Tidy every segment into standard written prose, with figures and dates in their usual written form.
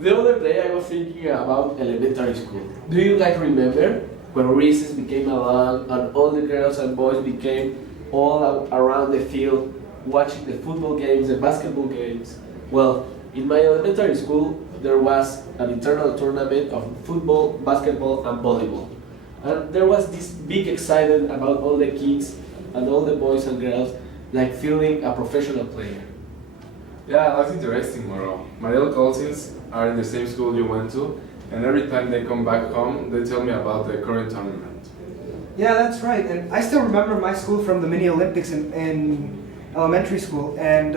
The other day I was thinking about elementary school. Do you guys remember when recess became allowed and all the girls and boys became all around the field watching the football games, the basketball games? Well, in my elementary school there was an internal tournament of football, basketball and volleyball. And there was this big excitement about all the kids and all the boys and girls like feeling a professional player. Yeah, that's interesting, Moro. My little cousins are in the same school you went to, and every time they come back home, they tell me about the current tournament. Yeah, that's right. And I still remember my school from the mini Olympics in elementary school. And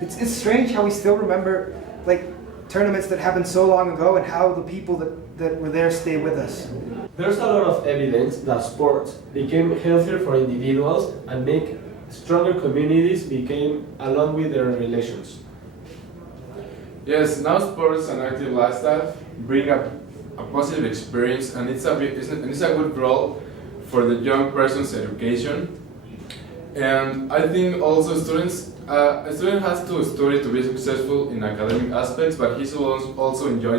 it's strange how we still remember like tournaments that happened so long ago and how the people that were there stay with us. There's a lot of evidence that sports became healthier for individuals and make stronger communities became along with their relations. Yes, now sports and active lifestyle bring a positive experience, and it's a good role for the young person's education. And I think also a student has to study to be successful in academic aspects, but he should also enjoy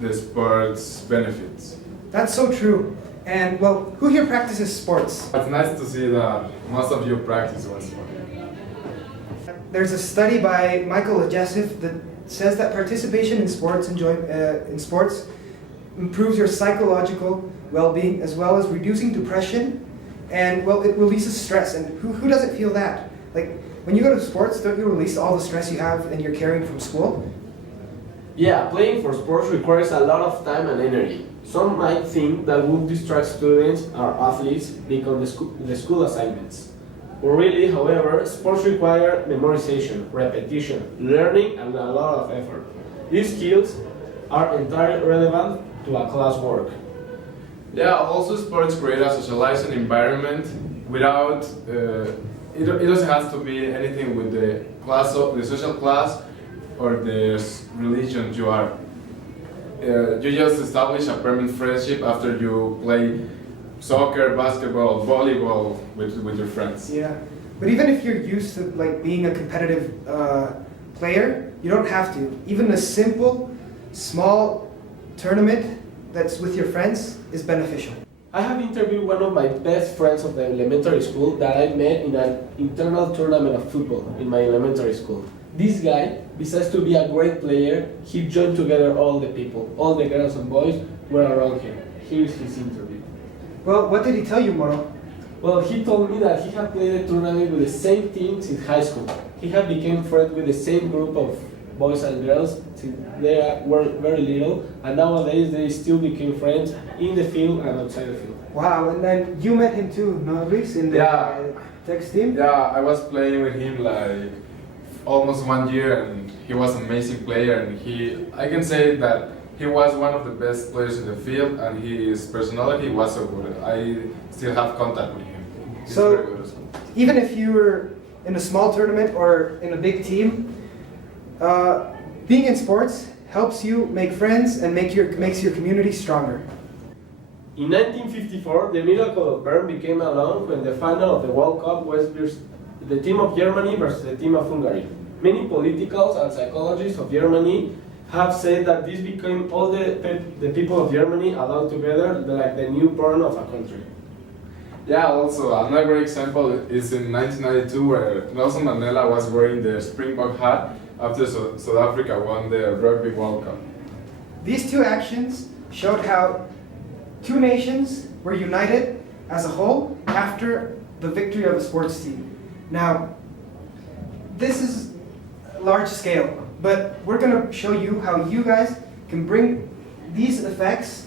the sports benefits. That's so true. And well, who here practices sports? It's nice to see that most of you practice one sport. There's a study by Michael Ajesif that says that participation in sports improves your psychological well-being as well as reducing depression, and well, it releases stress. And who doesn't feel that? Like when you go to sports, don't you release all the stress you have and you're carrying from school? Yeah, playing for sports requires a lot of time and energy. Some might think that would distract students or athletes because the school assignments. But really, however, sports require memorization, repetition, learning, and a lot of effort. These skills are entirely relevant to a class work. Yeah, also sports create a socializing environment without, it doesn't have to be anything with the social class or the religion you are. You just establish a permanent friendship after you play soccer, basketball, volleyball with your friends. Yeah, but even if you're used to like being a competitive player, you don't have to. Even a simple, small tournament that's with your friends is beneficial. I have interviewed one of my best friends of the elementary school that I met in an internal tournament of football in my elementary school. This guy, besides to be a great player, he joined together all the people, all the girls and boys were around him. Here's his interview. Well, what did he tell you, Moro? Well, he told me that he had played a tournament with the same team since high school. He had become friends with the same group of boys and girls since they were very little, and nowadays they still became friends in the field and outside the field. Wow, and then you met him too, no, Luis, in the Tex team? Yeah, I was playing with him like almost 1 year, and he was an amazing player, and I can say that he was one of the best players in the field, and his personality was so good. I still have contact with him. He's So, very good as well. even if you were in a small tournament or in a big team, being in sports helps you make friends and makes your community stronger. In 1954, the miracle of Bern became known when the final of the World Cup was the team of Germany versus the team of Hungary. Many politicals and psychologists of Germany have said that this became all the people of Germany allowed together like the newborn of a country. Yeah, also another great example is in 1992 where Nelson Mandela was wearing the Springbok hat after South Africa won the Rugby World Cup. These two actions showed how two nations were united as a whole after the victory of a sports team. Now, this is large scale, but we're going to show you how you guys can bring these effects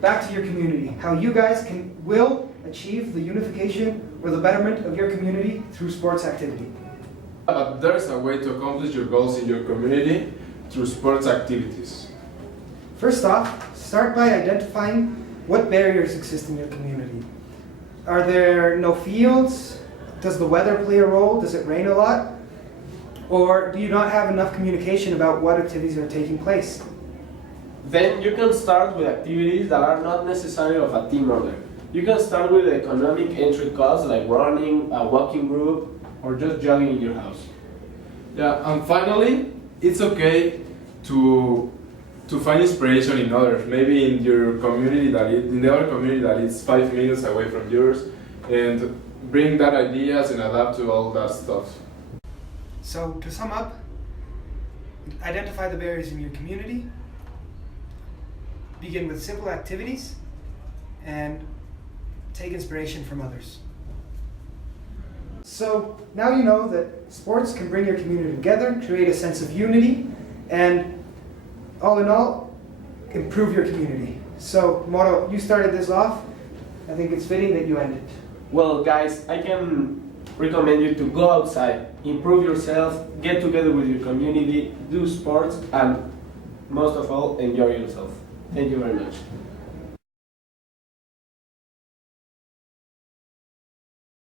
back to your community, how you guys will achieve the unification or the betterment of your community through sports activity. But there's a way to accomplish your goals in your community through sports activities. First off, start by identifying what barriers exist in your community. Are there no fields? Does the weather play a role? Does it rain a lot? Or do you not have enough communication about what activities are taking place? Then you can start with activities that are not necessarily of a team order. You can start with economic entry costs like running, a walking group, or just jogging in your house. Yeah, and finally, it's okay to to find inspiration in others, maybe in your community in the other community that is 5 minutes away from yours, and bring that ideas and adapt to all that stuff. So to sum up, identify the barriers in your community, begin with simple activities, and take inspiration from others. So now you know that sports can bring your community together, create a sense of unity, and all in all, improve your community. So Moro, you started this off. I think it's fitting that you end it. Well, guys, I can recommend you to go outside, improve yourself, get together with your community, do sports, and most of all, enjoy yourself. Thank you very much.